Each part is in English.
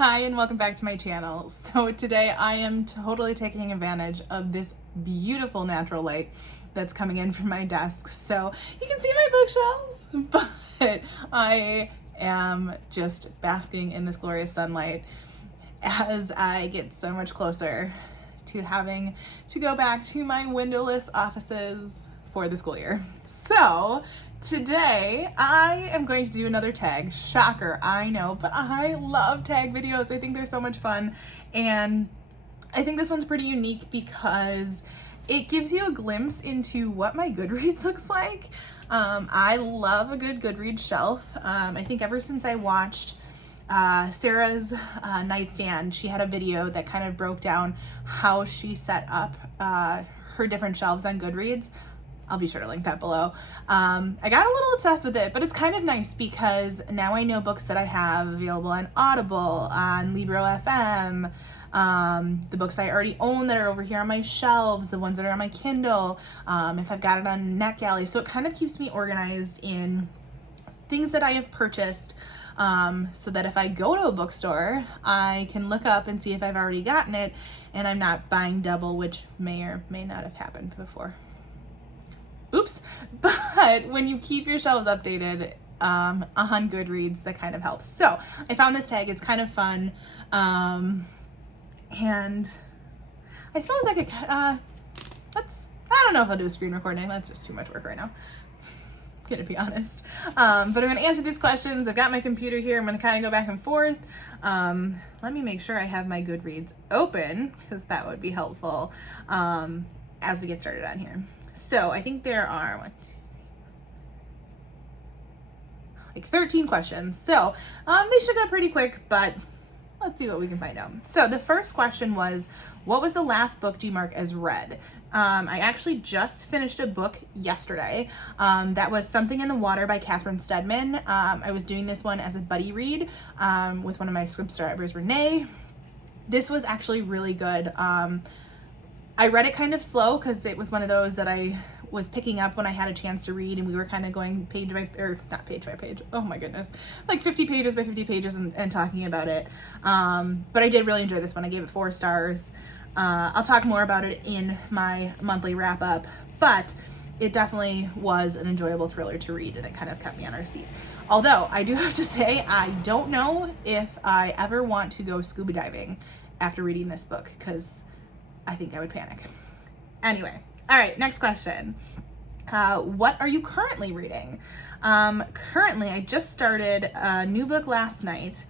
Hi and welcome back to my channel. So today I am totally taking advantage of this beautiful natural light that's coming in from my desk. So you can see my bookshelves, but I am just basking in this glorious sunlight as I get so much closer to having to go back to my windowless offices for the school year. So today I am going to do another tag. Shocker, I know, but I love tag videos. I think they're so much fun, and I think this one's pretty unique because it gives you a glimpse into what my Goodreads looks like. I love a good Goodreads shelf. I think ever since I watched Sarah's nightstand, she had a video that kind of broke down how she set up her different shelves on Goodreads. I'll be sure to link that below. I got a little obsessed with it, but it's kind of nice because now I know books that I have available on Audible, on Libro FM, the books I already own that are over here on my shelves, the ones that are on my Kindle, if I've got it on NetGalley. So it kind of keeps me organized in things that I have purchased, so that if I go to a bookstore, I can look up and see if I've already gotten it and I'm not buying double, which may or may not have happened before. Oops. But when you keep your shelves updated on Goodreads, that kind of helps. So I found this tag. It's kind of fun. And I suppose I could, I don't know if I'll do a screen recording. That's just too much work right now. I'm gonna be honest. But I'm gonna answer these questions. I've got my computer here. I'm gonna kind of go back and forth. Let me make sure I have my Goodreads open because that would be helpful as we get started on here. So I think there are 13 questions. So they should go pretty quick, but let's see what we can find out. So the first question was, what was the last book you mark as read? I actually just finished a book yesterday. That was Something in the Water by Steadman. I was doing this one as a buddy read with one of my Scribd subscribers, Renee. This was actually really good. I read it kind of slow because it was one of those that I was picking up when I had a chance to read, and we were kind of going page by, or not page by page, oh my goodness, like 50 pages by 50 pages and talking about it. But I did really enjoy this one. I gave it 4 stars. I'll talk more about it in my monthly wrap up, but it definitely was an enjoyable thriller to read, and it kind of kept me on our seat. Although I do have to say, I don't know if I ever want to go scuba diving after reading this book, because I think I would panic. Anyway, all right, next question. What are you currently reading? Currently, I just started a new book last night,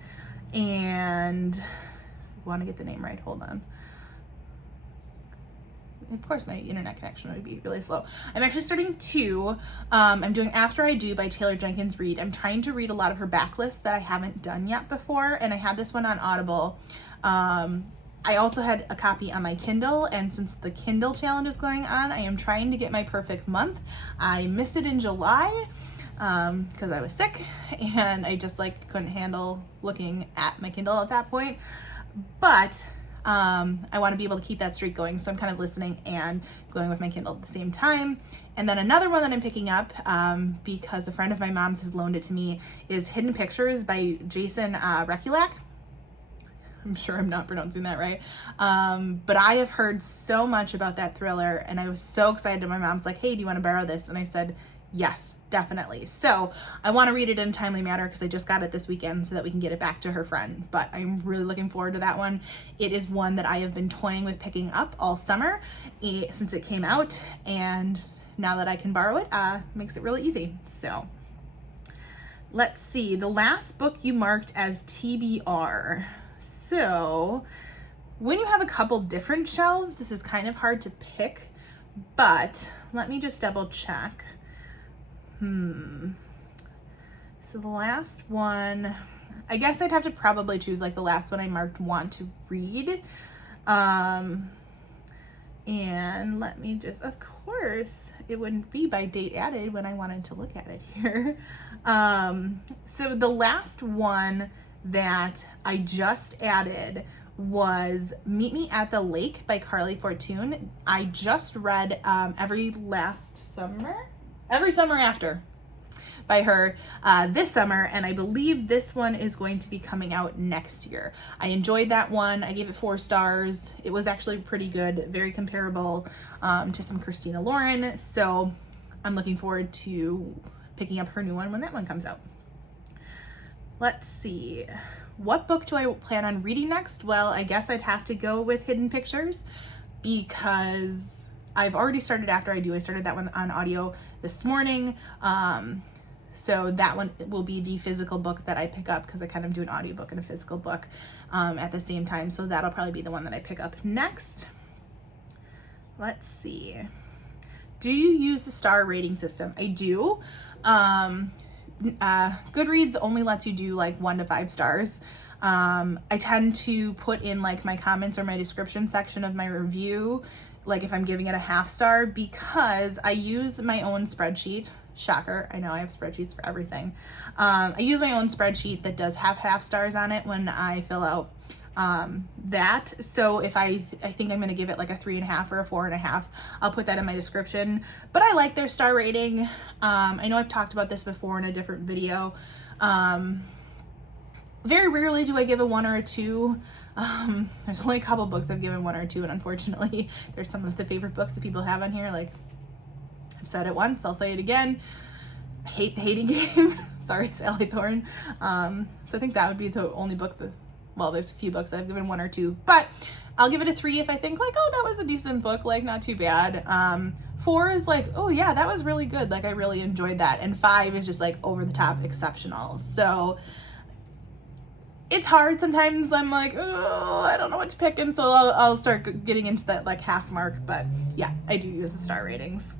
and I want to get the name right, hold on. Of course, my internet connection would be really slow. I'm actually starting 2. I'm doing After I Do by Jenkins Reid. I'm trying to read a lot of her backlist that I haven't done yet before, and I had this one on Audible. I also had a copy on my Kindle, and since the Kindle challenge is going on, I am trying to get my perfect month. I missed it in July because I was sick and I just couldn't handle looking at my Kindle at that point. But I want to be able to keep that streak going, so I'm kind of listening and going with my Kindle at the same time. And then another one that I'm picking up because a friend of my mom's has loaned it to me is Hidden Pictures by Rekulak. I'm sure I'm not pronouncing that right. But I have heard so much about that thriller, and I was so excited. My mom's like, hey, do you want to borrow this? And I said, yes, definitely. So I want to read it in a timely manner because I just got it this weekend so that we can get it back to her friend. But I'm really looking forward to that one. It is one that I have been toying with picking up all summer since it came out. And now that I can borrow it, makes it really easy. So let's see. The last book you marked as TBR. So when you have a couple different shelves, this is kind of hard to pick, but let me just double check. So the last one, I guess I'd have to probably choose the last one I marked want to read. And let me just, of course, it wouldn't be by date added when I wanted to look at it here. So the last one that I just added was Meet Me at the Lake by Carley Fortune. I just read Every Summer After by her this summer, and I believe this one is going to be coming out next year. I enjoyed that one. I gave it 4 stars. It was actually pretty good, very comparable to some Christina Lauren, so I'm looking forward to picking up her new one when that one comes out. Let's see. What book do I plan on reading next? Well, I guess I'd have to go with Hidden Pictures because I've already started After I Do. I started that one on audio this morning. So that one will be the physical book that I pick up because I kind of do an audiobook and a physical book at the same time. So that'll probably be the one that I pick up next. Let's see. Do you use the star rating system? I do. Goodreads only lets you do like 1 to 5 stars. I tend to put in like my comments or my description section of my review, like if I'm giving it a 1/2 star, because I use my own spreadsheet. Shocker, I know I have spreadsheets for everything. I use my own spreadsheet that does have 1/2 stars on it when I fill out that. So if I think I'm going to give it like a 3.5 or a 4.5, I'll put that in my description. But I like their star rating. I know I've talked about this before in a different video. Very rarely do I give a 1 or a 2. There's only a couple books I've given 1 or 2, and unfortunately there's some of the favorite books that people have on here. Like, I've said it once, I'll say it again. I hate the hating game. Sorry, Sally Thorne. So I think that would be the only book that, well, there's a few books I've given 1 or 2, but I'll give it a 3 if I think like, oh, that was a decent book, like not too bad. 4 is like, oh yeah, that was really good, like I really enjoyed that. And 5 is just like over the top exceptional. So it's hard sometimes. I'm like, oh, I don't know what to pick, and so I'll start getting into that like 1/2 mark. But yeah, I do use the star ratings.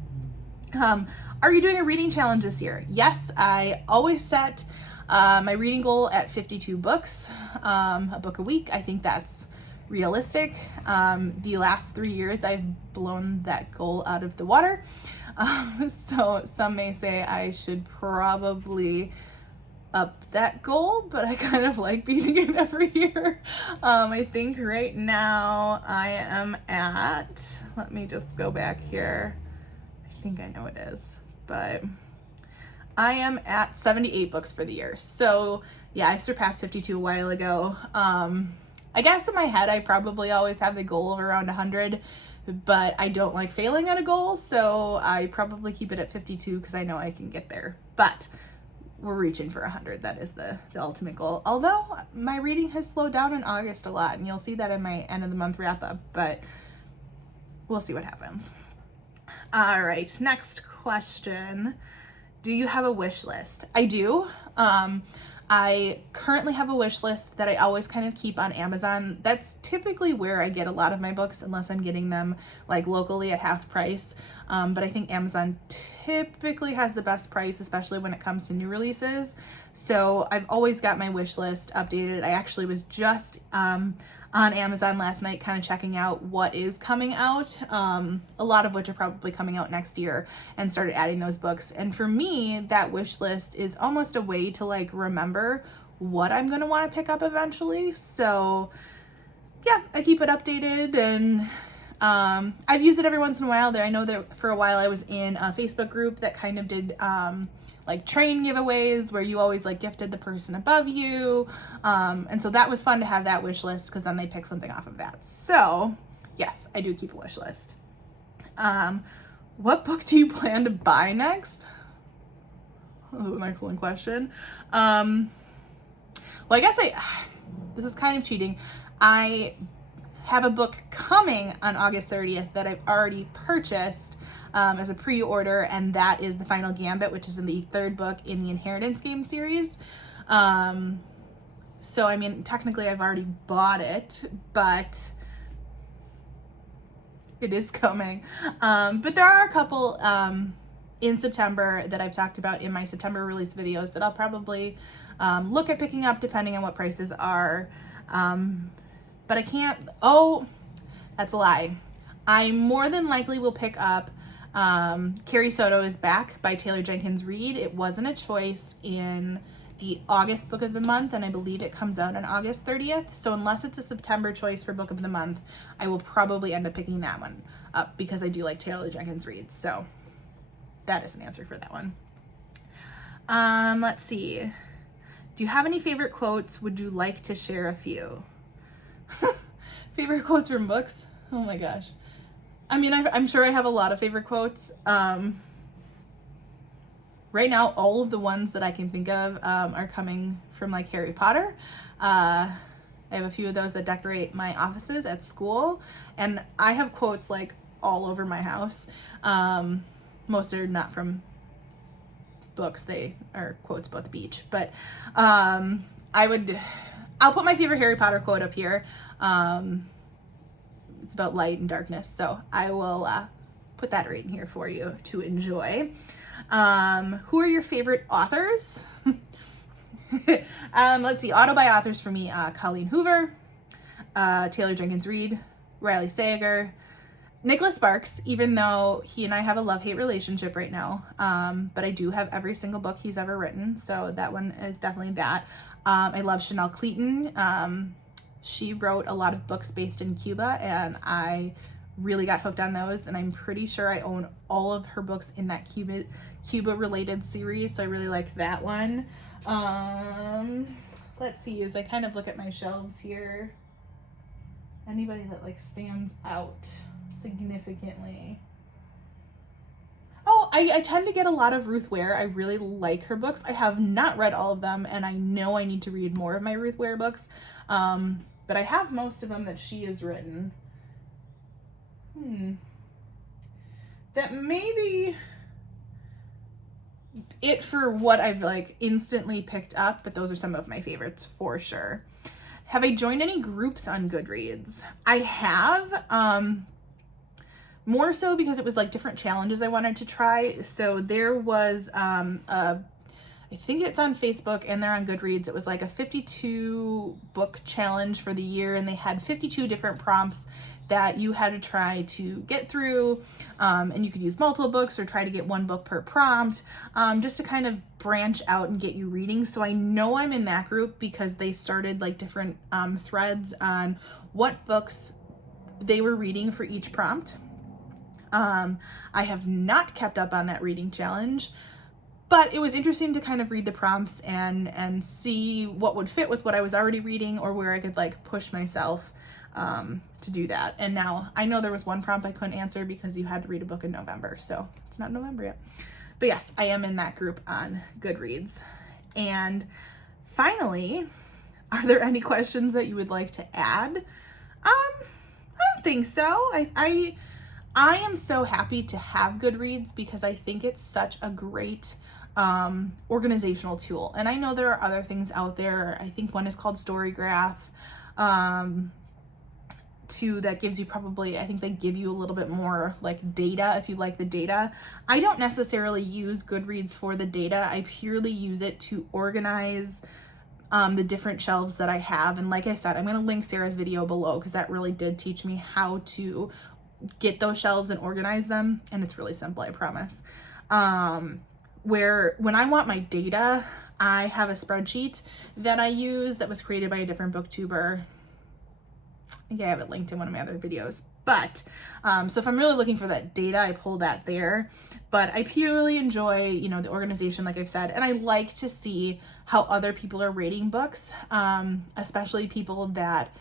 Are you doing a reading challenge this year? Yes, I always set my reading goal at 52 books, a book a week. I think that's realistic. The last 3 years I've blown that goal out of the water. So some may say I should probably up that goal, but I kind of like beating it every year. I think right now I am at, let me just go back here. I think I know it is, but I am at 78 books for the year. So yeah, I surpassed 52 a while ago. I guess in my head, I probably always have the goal of around 100, but I don't like failing at a goal. So I probably keep it at 52 because I know I can get there, but we're reaching for 100. That is the ultimate goal. Although my reading has slowed down in August a lot, and you'll see that in my end of the month wrap up, but we'll see what happens. All right, next question. Do you have a wish list? I do. I currently have a wish list that I always kind of keep on Amazon. That's typically where I get a lot of my books, unless I'm getting them like locally at half price. But I think Amazon typically has the best price, especially when it comes to new releases. So I've always got my wish list updated. I actually was just on Amazon last night, kind of checking out what is coming out, a lot of which are probably coming out next year, and started adding those books. And for me, that wish list is almost a way to like remember what I'm going to want to pick up eventually. So yeah, I keep it updated, and I've used it every once in a while. I know that for a while I was in a Facebook group that kind of did like train giveaways where you always like gifted the person above you. And so that was fun to have that wish list because then they pick something off of that. So yes, I do keep a wish list. What book do you plan to buy next? That was an excellent question. Well, I guess this is kind of cheating. I have a book coming on August 30th that I've already purchased as a pre-order, and that is The Final Gambit, which is in the 3rd book in the Inheritance game series. So I mean, technically I've already bought it, but it is coming. But there are a couple in September that I've talked about in my September release videos that I'll probably look at picking up depending on what prices are. But I can't, oh, that's a lie. I more than likely will pick up Carrie Soto is Back by Taylor Jenkins Reid. It wasn't a choice in the August book of the month, and I believe it comes out on August 30th. So unless it's a September choice for book of the month, I will probably end up picking that one up because I do like Taylor Jenkins Reid. So that is an answer for that one. Let's see. Do you have any favorite quotes? Would you like to share a few? Favorite quotes from books? Oh my gosh. I mean, I'm sure I have a lot of favorite quotes. Right now, all of the ones that I can think of are coming from like Harry Potter. I have a few of those that decorate my offices at school, and I have quotes like all over my house. Most are not from books, they are quotes about the beach, but I'll put my favorite Harry Potter quote up here. It's about light and darkness, so I will put that right in here for you to enjoy. Who are your favorite authors? Let's see, auto by authors for me, Colleen Hoover, Taylor Jenkins Reid, Riley Sager, Nicholas Sparks, even though he and I have a love-hate relationship right now, but I do have every single book he's ever written, so that one is definitely that. I love Chanel Cleeton. She wrote a lot of books based in Cuba, and I really got hooked on those, and I'm pretty sure I own all of her books in that Cuba-related series, so I really like that one. Let's see, as I kind of look at my shelves here, anybody that like stands out significantly. Oh, I tend to get a lot of Ruth Ware. I really like her books. I have not read all of them, and I know I need to read more of my Ruth Ware books, but I have most of them that she has written. That may be it for what I've like instantly picked up, but those are some of my favorites for sure. Have I joined any groups on Goodreads? I have, more so because it was like different challenges I wanted to try. So there was, I think it's on Facebook and they're on Goodreads. It was like a 52 book challenge for the year, and they had 52 different prompts that you had to try to get through, and you could use multiple books or try to get one book per prompt, just to kind of branch out and get you reading. So I know I'm in that group because they started like different threads on what books they were reading for each prompt. I have not kept up on that reading challenge, but it was interesting to kind of read the prompts and see what would fit with what I was already reading, or where I could like push myself to do that. And now I know there was one prompt I couldn't answer because you had to read a book in November, so it's not November yet. But yes, I am in that group on Goodreads. And finally, are there any questions that you would like to add? I don't think so. I am so happy to have Goodreads because I think it's such a great organizational tool. And I know there are other things out there. I think one is called Storygraph. Too, that gives you probably, I think they give you a little bit more like data if you like the data. I don't necessarily use Goodreads for the data. I purely use it to organize the different shelves that I have. And like I said, I'm going to link Sarah's video below because that really did teach me how to get those shelves and organize them. And it's really simple, I promise. Where when I want my data, I have a spreadsheet that I use that was created by a different booktuber. I think I have it linked in one of my other videos, but so if I'm really looking for that data, I pull that there. But I purely enjoy, you know, the organization, like I've said, and I like to see how other people are rating books, especially people that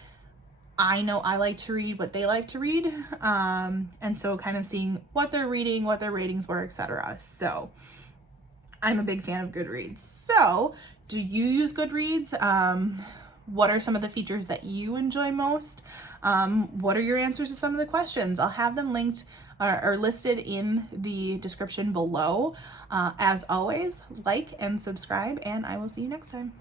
I know I like to read, what they like to read, and so kind of seeing what they're reading, what their ratings were, etc. So I'm a big fan of Goodreads. So do you use Goodreads? What are some of the features that you enjoy most? What are your answers to some of the questions? I'll have them linked or listed in the description below. As always, like and subscribe, and I will see you next time.